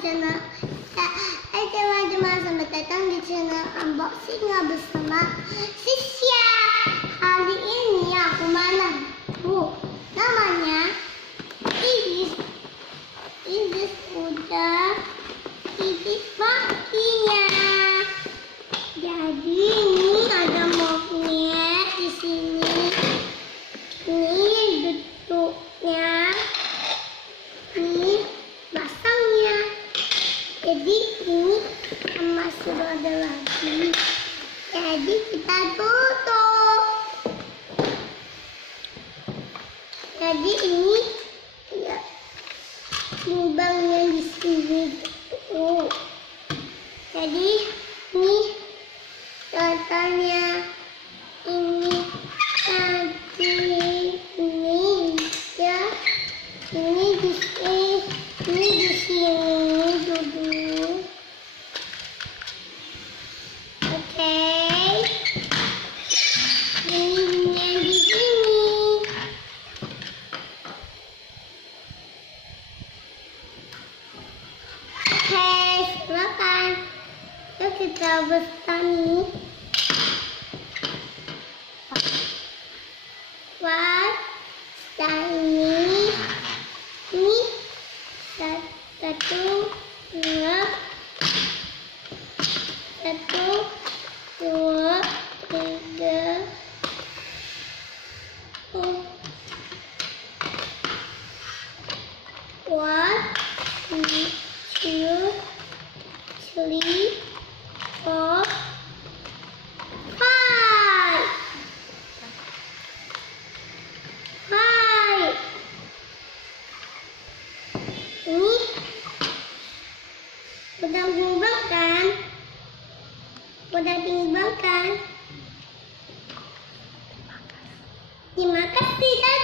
channel. Hai teman-teman, selamat datang di channel unboxing bersama Sisya. Hari ini aku mana? Namanya Idis udah pakinya. Jadi ini ada magnet di sini. Ini bentuknya. Ini pasangnya. Jadi ini masih ada lagi. Jadi kita tutup. Jadi ini ya timbangnya di sini. Jadi ini contohnya ini nanti ini ya ini di sini dulu. Oke. Ini yang di sini. Oke, silakan. Yuk kita bertani. Buat ini satu, dua, tiga, one, two, three, four, five. Ini udah timbang kan? Terima kasih.